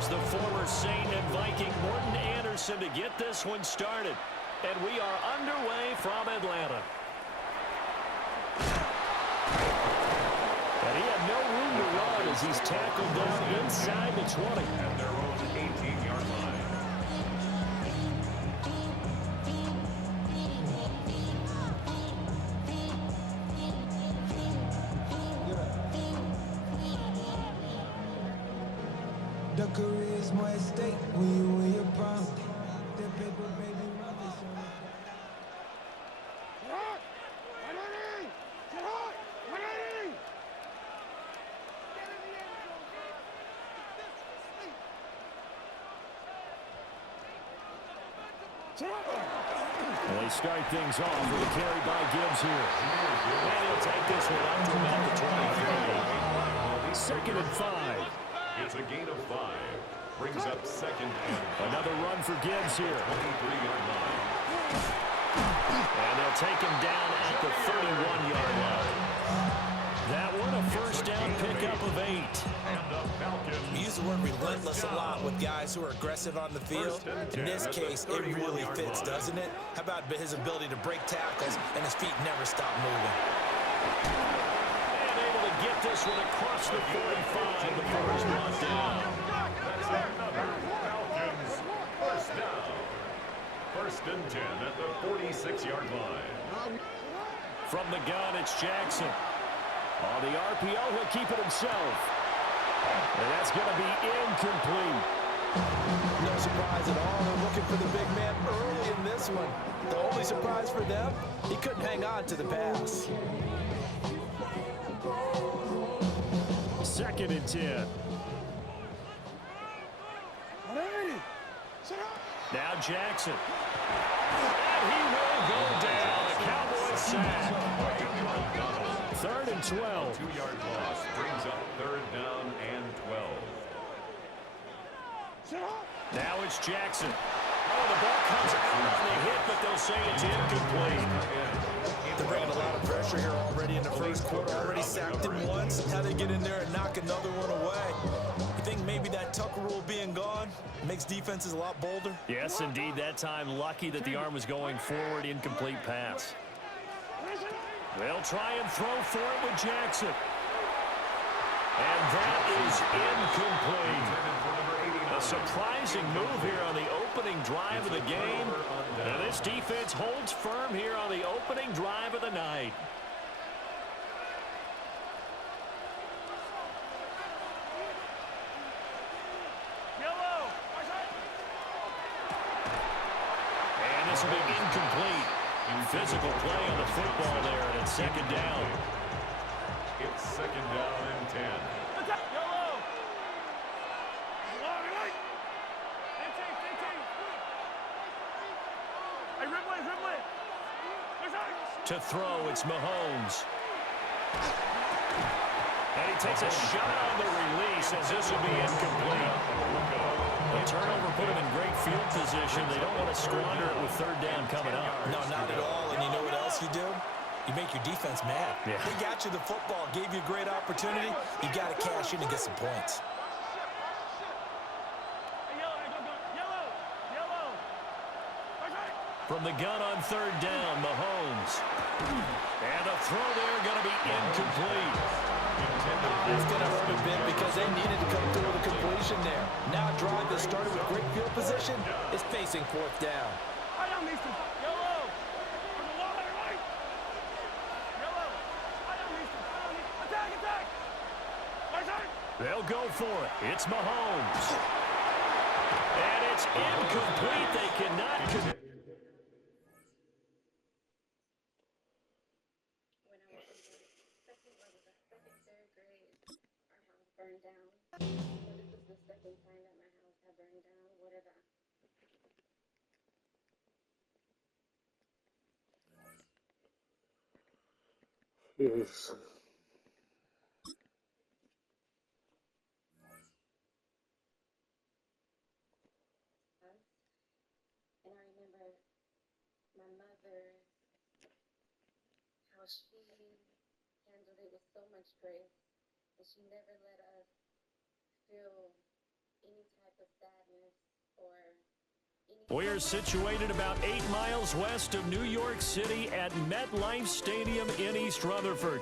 Here's the former Saint and Viking Morton Anderson to get this one started. And we are underway from Atlanta. And he had no room to run as he's tackled down inside the 20. At their own 18-yard line. The career is more at stake when you win your prime. That paper, baby, rubbish on it. Well, they start things off with a carry by Gibbs here. And he'll take this one up to about the 23. Second and 5. It's a gain of 5. Brings up second and 5. Another run for Gibbs here. 23-yard line. And they'll take him down at the 31-yard line. That one a first down pickup of 8. And the Falcons. We use the word relentless a lot with guys who are aggressive on the field. In this case, it really fits, doesn't it? How about his ability to break tackles and his feet never stop moving? And able to get this one across the 45 before he's brought down. That's another Falcons first down. First and 10 at the 46-yard line. From the gun, it's Jackson. On the RPO, he'll keep it himself. And that's going to be incomplete. No surprise at all. They're looking for the big man early in this one. The only surprise for them, he couldn't hang on to the pass. Second and 10. Now Jackson. And he will go down. A Cowboys sack. Third and 12. 2-yard loss brings up third down and 12. Now it's Jackson. Oh, the ball comes out on the hit, but they'll say it's incomplete. They're bringing a lot of pressure here already in the first quarter. Already sacked him once. Now they get in there and knock another one away. You think maybe that Tucker rule being gone makes defenses a lot bolder? Yes, indeed. That time, lucky that the arm was going forward. Incomplete pass. They'll try and throw for it with Jackson. And that is incomplete. A surprising move here on the opening drive of the game. And this defense holds firm here on the opening drive of the night. And this will be incomplete. Physical play on the football there, and it's second down. It's second down and 10. To throw, it's Mahomes. And he takes a shot on the release as this will be incomplete. The turnover put him in great field position. They don't want to squander it with third down coming up. No, not at all. And you know what else you do? You make your defense mad. Yeah. They got you the football, gave you a great opportunity. You got to cash in and get some points. From the gun on third down, Mahomes. And a throw there going to be incomplete. It's going to hurt a bit because they needed to come through with a completion there. Now a drive that started with great field position is facing fourth down. They'll go for it. It's Mahomes. And it's incomplete. They cannot. Burned down. So this is the second time that my house had burned down. Whatever. Yes. And I remember my mother, how she handled it with so much grace. And she never let us feel any type of sadness or any. We're situated about 8 miles west of New York City at MetLife Stadium in East Rutherford.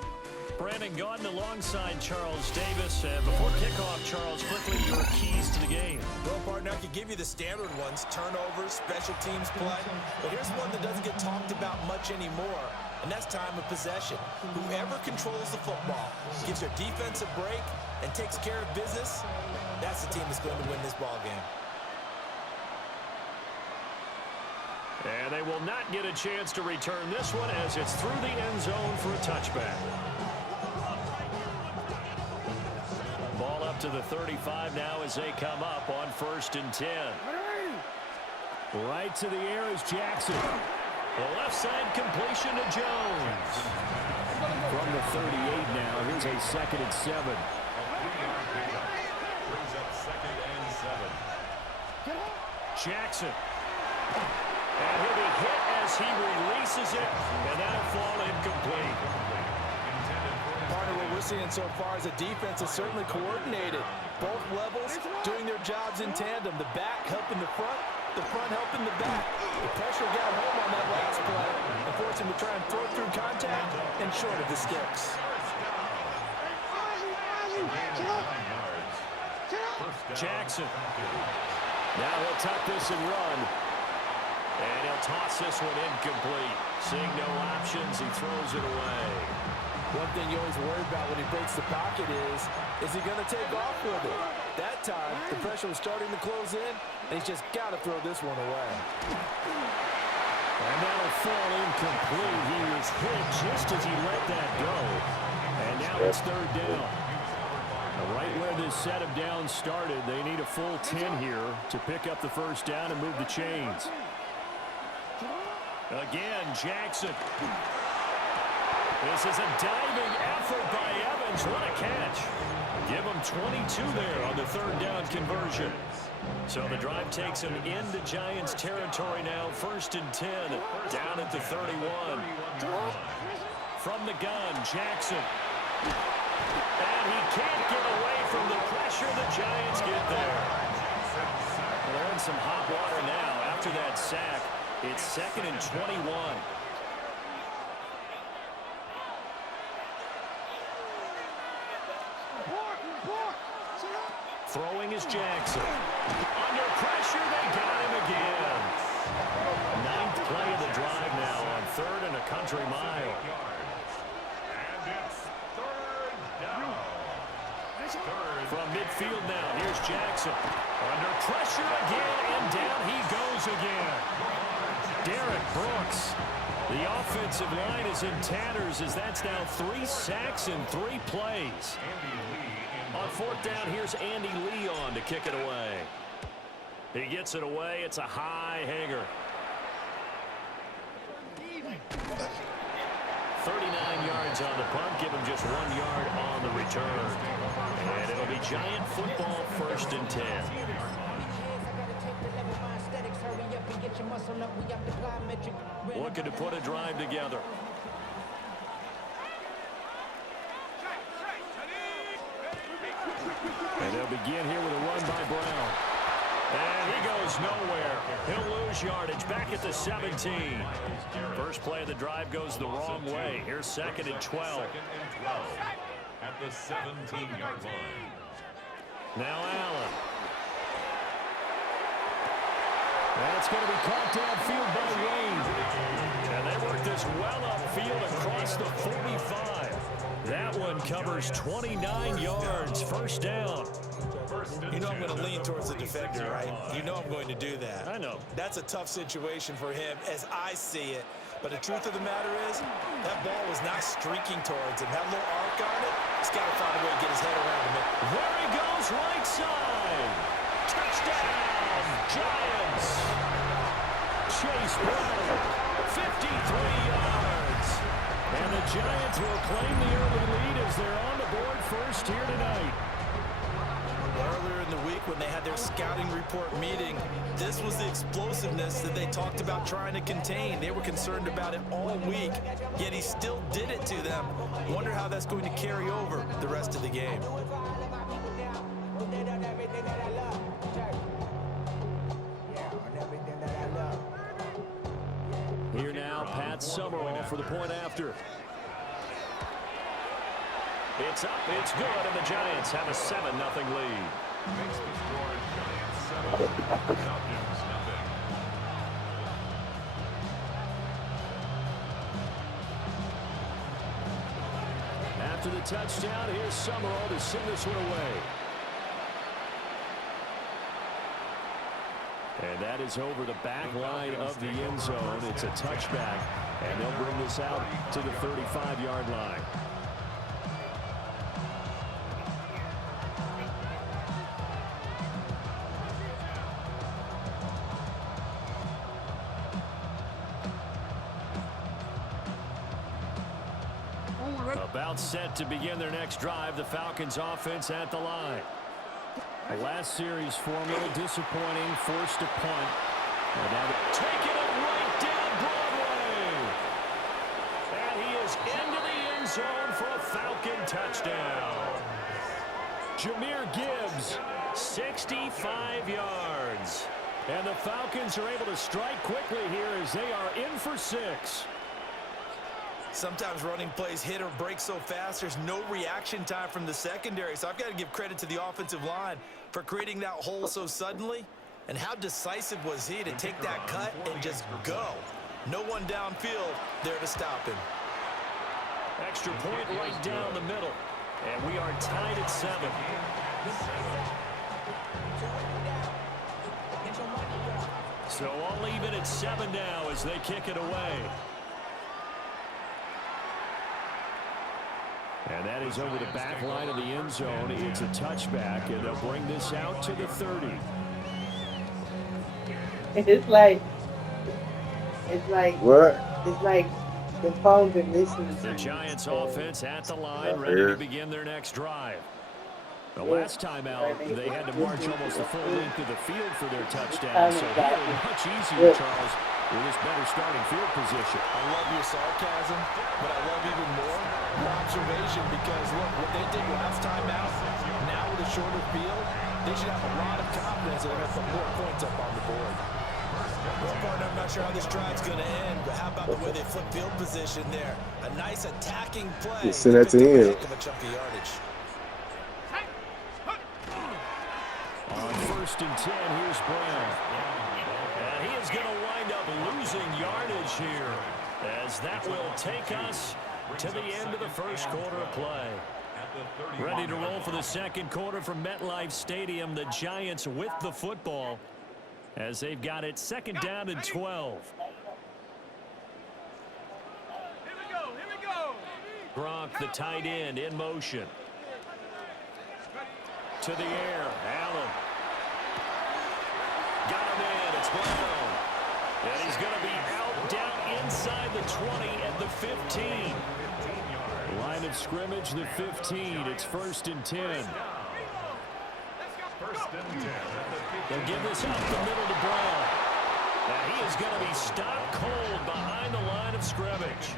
Brandon Gaudin alongside Charles Davis. Before kickoff, Charles, quickly your keys to the game. Well, partner, I could give you the standard ones, turnovers, special teams play. But here's one that doesn't get talked about much anymore, and that's time of possession. Whoever controls the football, gives their defense a break, and takes care of business, that's the team that's going to win this ball game. And they will not get a chance to return this one as it's through the end zone for a touchback. Ball up to the 35 now as they come up on 1st and 10. Right to the air is Jackson. The left side completion to Jones. From the 38 now, here's a 2nd and 7. Brings up 2nd and 7. Jackson. And he'll be hit as he releases it, and that'll fall incomplete. Partner, what we're seeing so far is a defense is certainly coordinated. Both levels doing their jobs in tandem. The back helping the front helping the back. The pressure got home on that last play and forced him to try and throw through contact and short of the sticks. Jackson. Now he'll tuck this and run. And he'll toss this one incomplete. Seeing no options, he throws it away. One thing you always worry about when he breaks the pocket is he going to take off with it? That time, the pressure was starting to close in, and he's just got to throw this one away. And that'll fall incomplete. He was hit just as he let that go. And now it's 3rd down. Right where this set of downs started, they need a full 10 here to pick up the 1st down and move the chains. Again, Jackson. This is a diving effort by Evans. What a catch. Give him 22 there on the 3rd down conversion. So the drive takes him into Giants territory now. 1st and 10 down at the 31. From the gun, Jackson. And he can't get away from the pressure. The Giants get there. Well, they're in some hot water now after that sack. It's 2nd and 21. Throwing is Jackson. Under pressure, they got him again. 9th play of the drive now on 3rd and a country mile. And it's 3rd down. From midfield now, here's Jackson. Under pressure again, and down he goes again. Derek Brooks. The offensive line is in tatters as that's now 3 sacks in 3 plays. On 4th down, here's Andy Lee on to kick it away. He gets it away. It's a high hanger. 39 yards on the punt. Give him just 1 yard on the return. And it'll be Giant football 1st and 10. Looking to put a drive together. And they'll begin here with a run by Brown. And he goes nowhere. He'll lose yardage back at the 17. First play of the drive goes the wrong way. Here's 2nd and 12. At the 17-yard line. Now Allen. That's going to be caught downfield by Wayne. And they work this well upfield across the 45. That one covers 29 yards. 1st down. You know I'm going to lean towards the defender, right? You know I'm going to do that. I know. That's a tough situation for him as I see it. But the truth of the matter is, that ball was not streaking towards him. That little arc on it, he's got to find a way to get his head around him. There he goes, right side. Touchdown, Giants. Chase Brown, 53 yards. And the Giants will claim the early lead as they're on the board first here tonight. Earlier in the week when they had their scouting report meeting, this was the explosiveness that they talked about trying to contain. They were concerned about it all week, yet he still did it to them. Wonder how that's going to carry over the rest of the game. for the point after. It's up, it's good, and the Giants have a 7-0 lead. Makes the score Giants 7, Falcons nothing. After the touchdown, here's Summerall to send this one away. And that is over the back line of the end zone. It's a touchback, and they'll bring this out to the 35-yard line. About set to begin their next drive, the Falcons offense at the line. The last series for him, a little disappointing, forced a punt. And now taking it right down Broadway. And he is into the end zone for a Falcon touchdown. Jahmyr Gibbs, 65 yards. And the Falcons are able to strike quickly here as they are in for 6. Sometimes running plays hit or break so fast, there's no reaction time from the secondary. So I've got to give credit to the offensive line for creating that hole so suddenly. And how decisive was he to take that cut and just go? No one downfield there to stop him. Extra point right down the middle. And we are tied at 7. So all even at 7 now as they kick it away. And that is over the back line of the end zone. It's a touchback, and they'll bring this out to the 30. It's like What? it's like the phone been listening to The me. Giants offense at the line, ready to begin their next drive. The last time out, they had to march almost the full length of the field for their touchdown. So here, much easier, Charles, with this better starting field position. I love your sarcasm, but I love even more your observation because, look, what they did last time out, now with a shorter field, they should have a lot of confidence that they're going to put more points up on the board. Well, partner, I'm not sure how this drive's going to end, but how about the way they flip field position there? A nice attacking play. Send that to him. Of a chunk of yardage. On 1st and 10, here's Brown. And he is going to wind up losing yardage here, as that will take us to the end of the first quarter of play. Ready to roll for the second quarter from MetLife Stadium. The Giants with the football as they've got it 2nd down and 12. Here we go. Gronk, the tight end, in motion. To the air, Allen. Got him in, it's Brown. And he's going to be out down inside the 20 at the 15. Line of scrimmage, the 15. It's 1st and 10. They'll give this up the middle to Brown. And he is going to be stopped cold behind the line of scrimmage.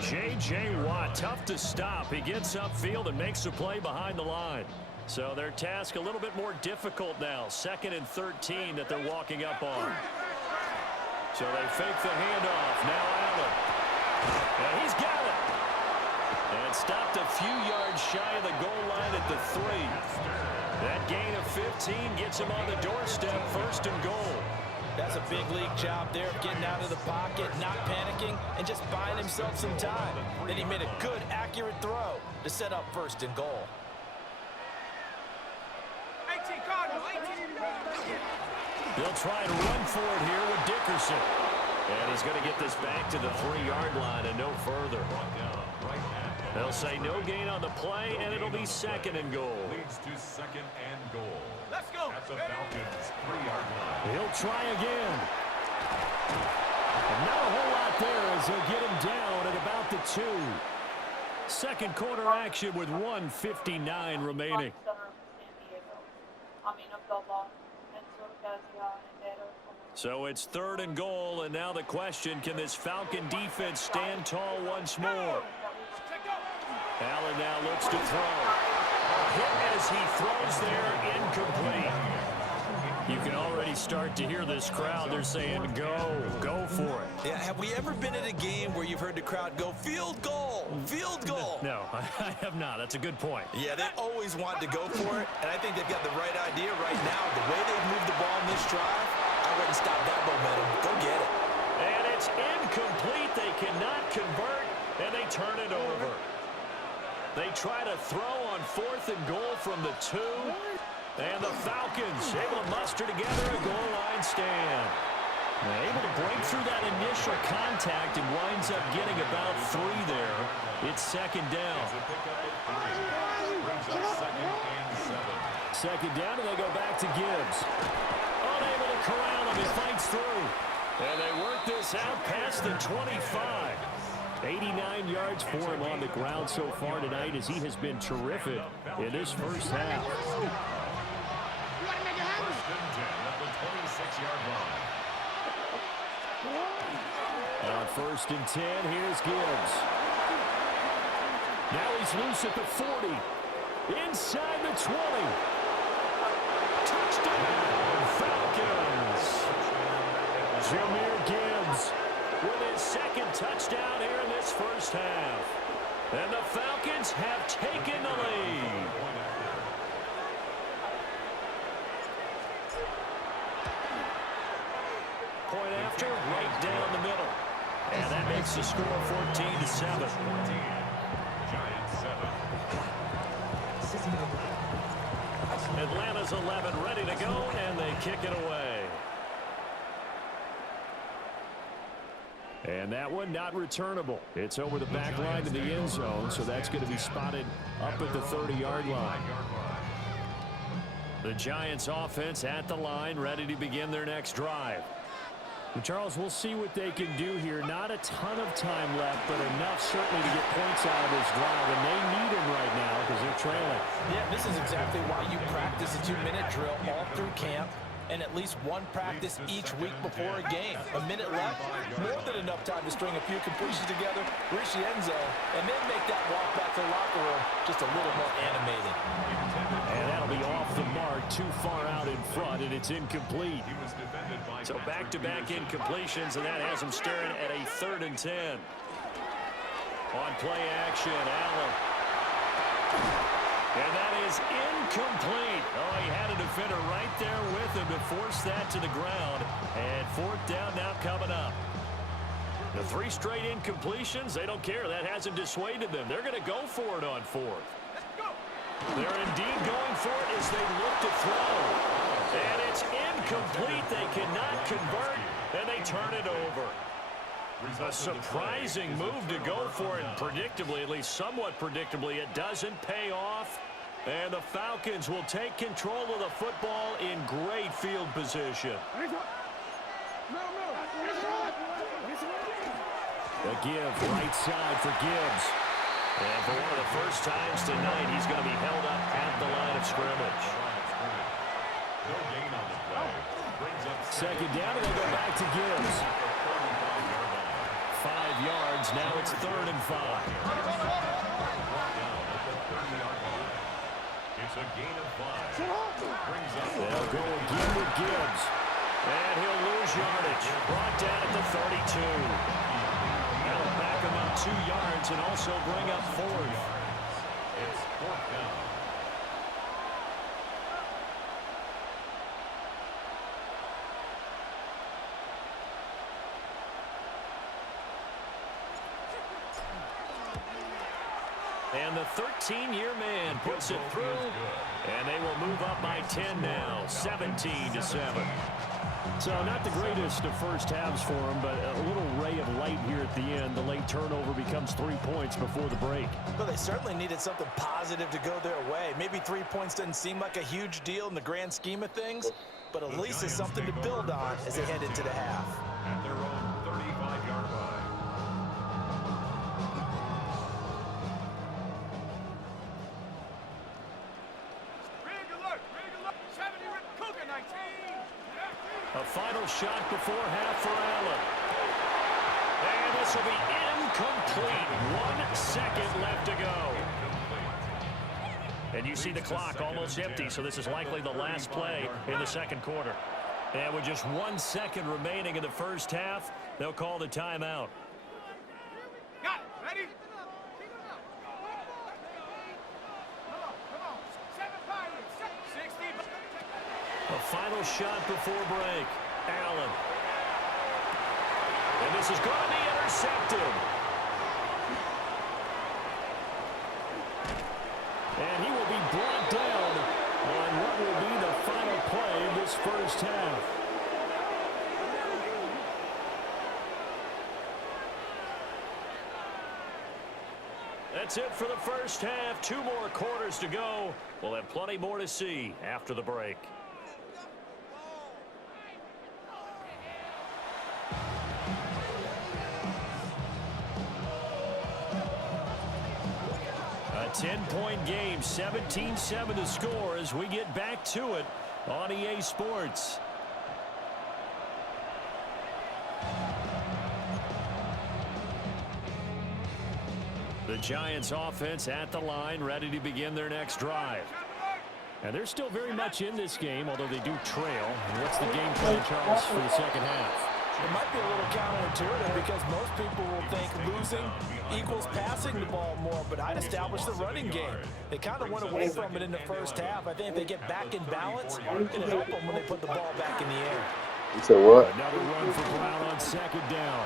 J.J. Watt, tough to stop. He gets upfield and makes a play behind the line. So their task a little bit more difficult now. 2nd and 13 that they're walking up on. So they fake the handoff. Now Allen. And he's got it. And stopped a few yards shy of the goal line at the 3. That gain of 15 gets him on the doorstep, 1st and goal. That's a big league job there, getting out of the pocket, not panicking, and just buying himself some time. Then he made a good, accurate throw to set up 1st and goal. 18 Cardinals, 18. They'll try and run for it here with Dickerson. And he's going to get this back to the 3-yard line and no further. They'll say no gain on the play, and it'll be 2nd and goal. Leads to 2nd and goal. Let's go. At the Falcons' 3-yard line. He'll try again. And not a whole lot there as they'll get him down at about the 2. Second quarter action with 1:59 remaining. So it's 3rd and goal, and now the question, can this Falcon defense stand tall once more? Allen now looks to throw. Hit as he throws there, incomplete. You can already start to hear this crowd. They're saying, go for it. Yeah, have we ever been at a game where you've heard the crowd go, field goal, field goal? No, I have not. That's a good point. Yeah, they always want to go for it, and I think they've got the right idea right now. The way they've moved the ball in this drive, I wouldn't stop that momentum. Go get it. And it's incomplete. They cannot convert, and they turn it over. They try to throw on 4th and goal from the 2. And the Falcons able to muster together a goal line stand. Able to break through that initial contact and winds up getting about 3 there. It's 2nd down. Second down, and they go back to Gibbs. Unable to corral him. He fights through. And they work this out past the 25. 89 yards for him on the ground so far tonight as he has been terrific in this first half. On 1st and 10, here's Gibbs. Now he's loose at the 40. Inside the 20. Touchdown, Falcons. Jahmyr Gibbs with his 2nd touchdown here in this first half. And the Falcons have taken the lead. Point after, right down the middle. And that makes the score 14-7. Atlanta's 11 ready to go, and they kick it away. And that one not returnable. It's over the back line to the end zone, so that's going to be spotted up at the 30-yard line. The Giants offense at the line, ready to begin their next drive. And Charles, we'll see what they can do here. Not a ton of time left, but enough certainly to get points out of this drive, and they need them right now because they're trailing. Yeah, this is exactly why you practice a 2-minute drill all through camp and at least one practice each week before a game. A minute left, more than enough time to string a few completions together, reach the end zone, and then make that walk back to the locker room just a little more animated. And that'll be off the mark, too far out in front, and it's incomplete. So back-to-back incompletions, and that has them staring at a 3rd and 10. On play action, Allen. And that is incomplete. Oh, he had a defender right there with him to force that to the ground. And 4th down now coming up. The 3 straight incompletions, they don't care. That hasn't dissuaded them. They're going to go for it on 4th. They're indeed going for it as they look to throw. And it's incomplete. They cannot convert, and they turn it over. A surprising move to go for it, and predictably, at least somewhat predictably, it doesn't pay off. And the Falcons will take control of the football in great field position. The give, right side for Gibbs. And for one of the first times tonight, he's going to be held up at the line of scrimmage. 2nd down, and they go back to Gibbs. 5 yards, now it's 3rd and 5. It's a gain of 5. They'll go again with Gibbs. And he'll lose yardage. Brought down at the 32. That'll back him up 2 yards and also bring up 4th. It's 4th down. And the 13-year man puts it through, and they will move up by 10 now, 17-7. So not the greatest of first halves for him, but a little ray of light here at the end. The late turnover becomes 3 points before the break. Well, they certainly needed something positive to go their way. Maybe 3 points doesn't seem like a huge deal in the grand scheme of things, but at least it's something to build on as they head into the half. At their own 35-yard line. A final shot before half for Allen. And this will be incomplete. 1 second left to go. And you see the clock almost empty, so this is likely the last play in the second quarter. And with just 1 second remaining in the first half, they'll call the timeout. Got it. Ready? Come on. 7 Pirates. 60. A final shot before break. Allen. And this is going to be intercepted. And he will be brought down on what will be the final play of this first half. That's it for the first half. 2 more quarters to go. We'll have plenty more to see after the break. A 10-point game, 17-7 to score as we get back to it on EA Sports. The Giants offense at the line, ready to begin their next drive. And they're still very much in this game, although they do trail. And what's the game plan, Charles, for the second half? It might be a little counterintuitive because most people will think losing equals passing the ball more, but I'd establish the running game. They kind of went away from it in the first half. I think if they get back in balance, it'll help them when they put the ball back in the air. You said what? Another run for Brown on second down.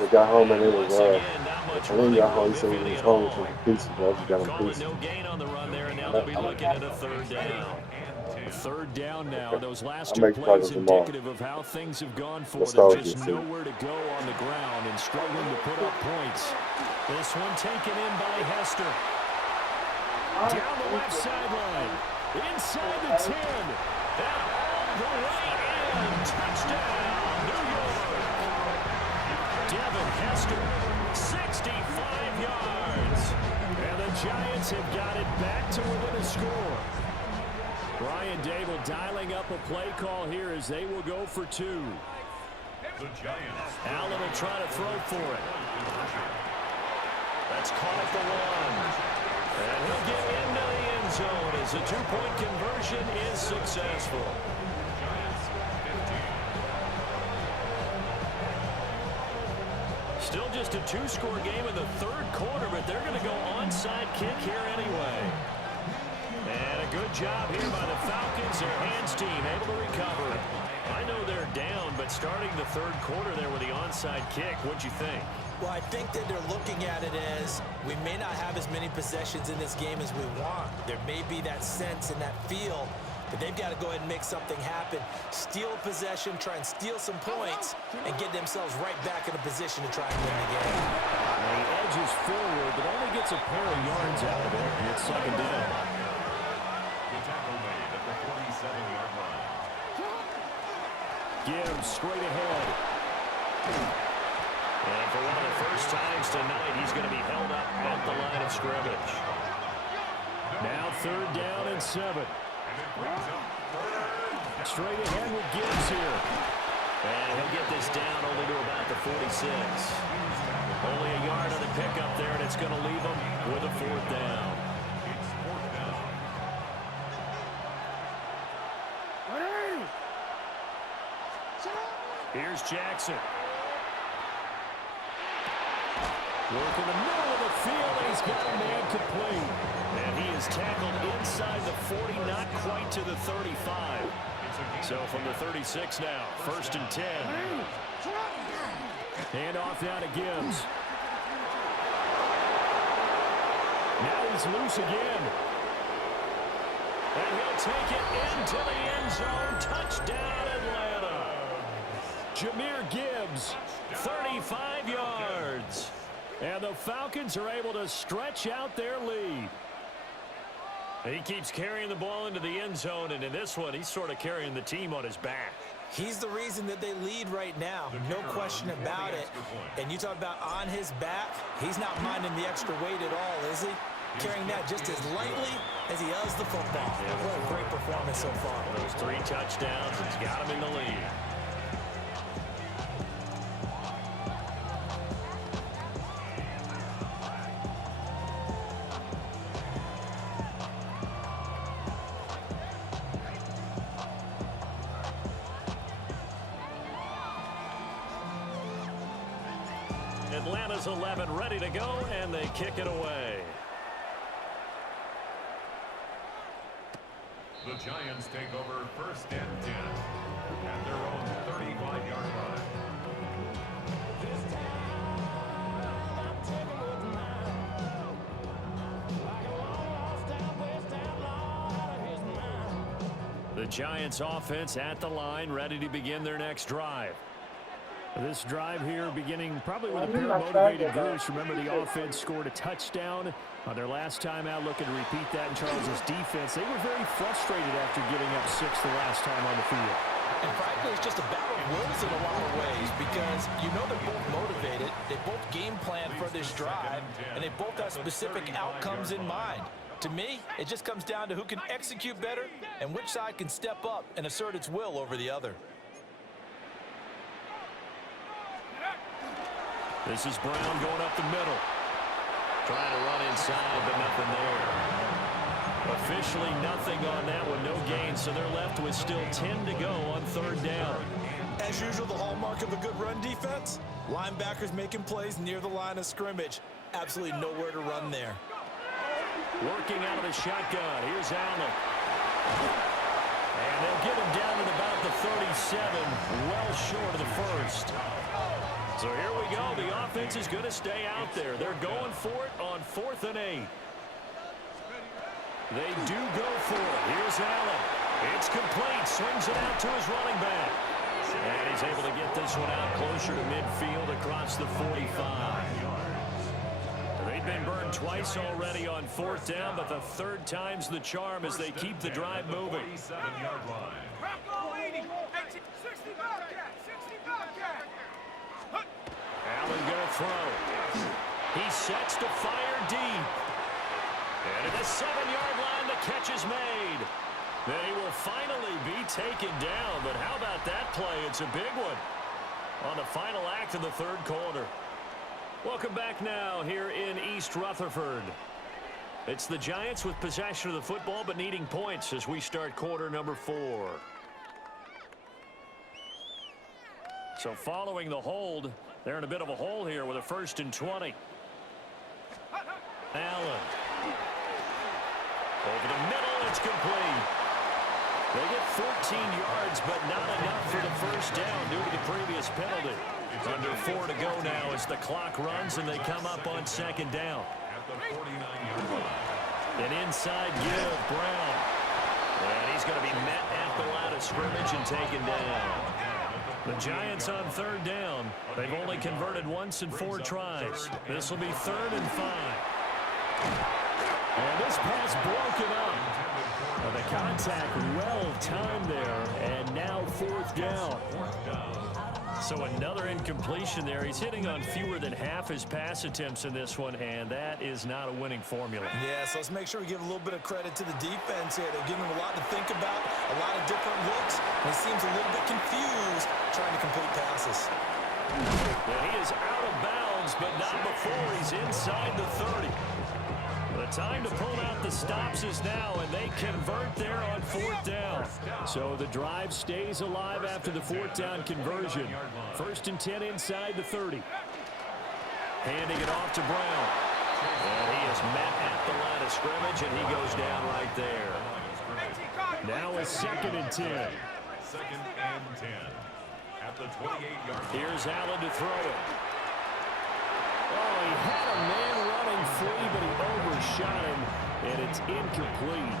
They got home and it was, I think got home, he said he was home for pieces, but I just got him Call it pieces. no gain on the run there, and now they'll be looking at a third down. Third down now. Those last 2 plays indicative of how things have gone for them. Just nowhere to go on the ground and struggling to put up points. This one taken in by Hester. Down the left sideline. Inside the 10. And all the way in. Touchdown, New York. Devin Hester, 65 yards. And the Giants have got it back to within a score. Brian Dable dialing up a play call here as they will go for 2. The Giants. Allen will try to throw for it. That's caught at the 1. And he'll get into the end zone as a 2-point conversion is successful. Still just a 2-score game in the third quarter, but they're going to go onside kick here anyway. And a good job here by the Falcons. Their hands team able to recover. I know they're down, but starting the third quarter there with the onside kick, what'd you think? Well, I think that they're looking at it as we may not have as many possessions in this game as we want. There may be that sense and that feel that they've got to go ahead and make something happen. Steal a possession, try and steal some points, and get themselves right back in a position to try and win the game. He edges forward, but only gets a pair of yards out of it, and it's second down. The tackle made at the 47-yard line. Gibbs straight ahead. And for one of the first times tonight, he's going to be held up at the line of scrimmage. Now third down and 7. Straight ahead with Gibbs here. And he'll get this down only to about the 46. Only a yard on the pickup there, and it's going to leave him with a 4th down. Here's Jackson. Work in the middle of the field, and he's got a man complete. And he is tackled inside the 40, not quite to the 35. So from the 36 now, 1st and 10. Hand off now to Gibbs. Now he's loose again. And he'll take it into the end zone. Touchdown, Atlanta. Jahmyr Gibbs, 35 yards. And the Falcons are able to stretch out their lead. He keeps carrying the ball into the end zone, and in this one, he's sort of carrying the team on his back. He's the reason that they lead right now, no question about it. And you talk about on his back, he's not minding the extra weight at all, is he? Carrying that just as lightly as he does the football. What a great performance so far. Those 3 touchdowns, he's got him in the lead. Atlanta's 11 ready to go, and they kick it away. The Giants take over 1st and 10 at their own 35-yard line. The Giants offense at the line, ready to begin their next drive. This drive here beginning probably with a pair of motivated groups. Remember, the offense scored a touchdown on their last time out, looking to repeat that in Charles's defense. They were very frustrated after getting up 6 the last time on the field. And frankly, it's just a battle of wills in a lot of ways because you know they're both motivated, they both game plan for this drive, and they both have specific outcomes in mind. To me, it just comes down to who can execute better and which side can step up and assert its will over the other. This is Brown going up the middle. Trying to run inside, but nothing there. Officially nothing on that one, no gain, so they're left with still 10 to go on 3rd down. As usual, the hallmark of a good run defense, linebackers making plays near the line of scrimmage. Absolutely nowhere to run there. Working out of the shotgun. Here's Allen. And they'll get him down at about the 37, well short of the first. So here we go. The offense is going to stay out there. They're going for it on 4th and 8. They do go for it. Here's Allen. It's complete. Swings it out to his running back. And he's able to get this one out closer to midfield across the 45. They've been burned twice already on 4th down, but the 3rd time's the charm as they keep the drive moving. 47-yard line. Allen going to throw. He sets to fire deep. And at the 7-yard line, the catch is made. Then he will finally be taken down. But how about that play? It's a big one on the final act of the 3rd quarter. Welcome back now here in East Rutherford. It's the Giants with possession of the football but needing points as we start quarter number 4. So following the hold, they're in a bit of a hole here with a 1st and 20. Allen. Over the middle, it's complete. They get 14 yards, but not enough for the 1st down due to the previous penalty. Under 4 to go now as the clock runs and they come up on 2nd down. At the 49-yard line. An inside give, Brown. And he's going to be met at the line of scrimmage and taken down. The Giants on 3rd down. They've only converted once in 4 tries. This will be 3rd and 5. And this pass broken up. Well, the contact well timed there, and now 4th down. So another incompletion there. He's hitting on fewer than half his pass attempts in this one, and that is not a winning formula. Yeah, so let's make sure we give a little bit of credit to the defense here. They're giving him a lot to think about, a lot of different looks, and he seems a little bit confused trying to complete passes. And he is out of bounds, but not before he's inside the 30. The time to pull out the stops is now, and they convert there on 4th down. So the drive stays alive after the 4th down conversion. 1st and 10 inside the 30. Handing it off to Brown. And he is met at the line of scrimmage, and he goes down right there. Now it's 2nd and 10. 2nd and 10. At the 28-yard line. Here's Allen to throw it. Oh, he had a man running free, but he overshot him, and it's incomplete.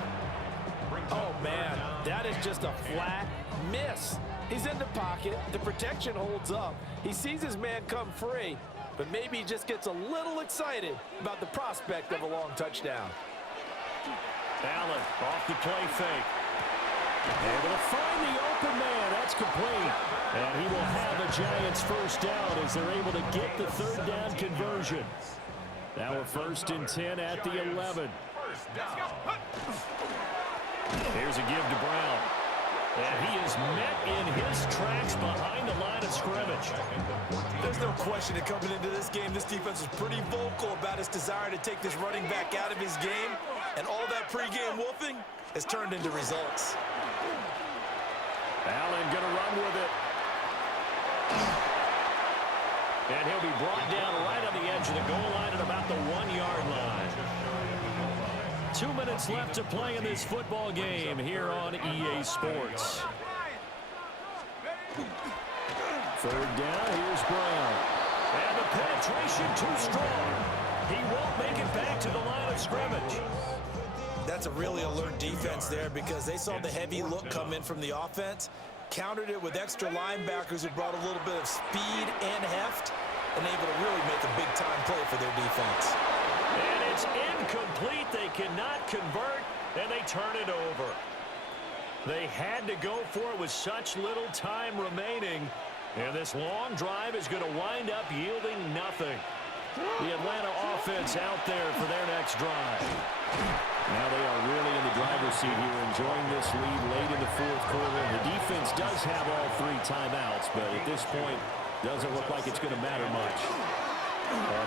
Oh, man, that is just a flat miss. He's in the pocket. The protection holds up. He sees his man come free, but maybe he just gets a little excited about the prospect of a long touchdown. Allen off the play fake. Able to find the open man. That's complete. And he will have a Giants 1st down as they're able to get the 3rd down conversion. Now a 1st and 10 at the 11. Here's a give to Brown. And he is met in his tracks behind the line of scrimmage. There's no question that coming into this game, this defense is pretty vocal about its desire to take this running back out of his game. And all that pregame wolfing has turned into results. Allen going to run with it. And he'll be brought down right on the edge of the goal line at about the 1-yard line. 2 minutes left to play in this football game here on EA Sports. Third down, here's Brown. And the penetration too strong. He won't make it back to the line of scrimmage. That's a really alert defense there because they saw the heavy look come in from the offense, countered it with extra linebackers who brought a little bit of speed and heft, and able to really make a big-time play for their defense. And it's incomplete. They cannot convert, and they turn it over. They had to go for it with such little time remaining, and this long drive is going to wind up yielding nothing. The Atlanta offense out there for their next drive. Now they are really in the driver's seat here, enjoying this lead late in the fourth quarter. And the defense does have all 3 timeouts, but at this point, doesn't look like it's going to matter much.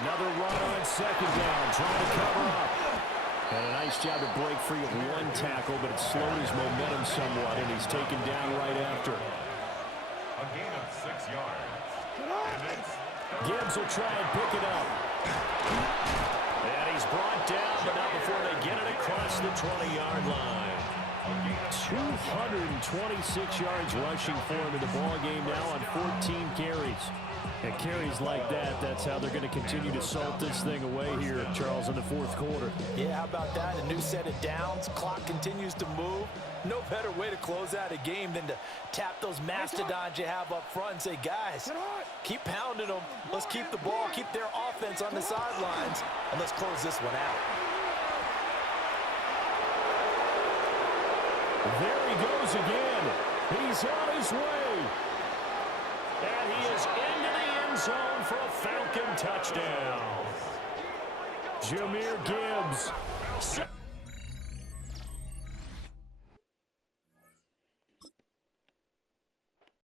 Another run on second down, trying to cover up. And a nice job to break free of 1 tackle, but it slowed his momentum somewhat, and he's taken down right after. A gain of 6 yards. And it's Gibbs will try and pick it up. And he's brought down, but not before they get it across the 20-yard line. 226 yards rushing for him in the ball game now on 14 carries. And carries like that, that's how they're going to continue to salt this thing away here, Charles, in the fourth quarter. Yeah, how about that? A new set of downs. Clock continues to move. No better way to close out a game than to tap those mastodons you have up front and say, guys, keep pounding them. Let's keep the ball, keep their offense on the sidelines, and let's close this one out. There he goes again. He's on his way. And he is into the end zone for a Falcon touchdown. Jahmyr Gibbs.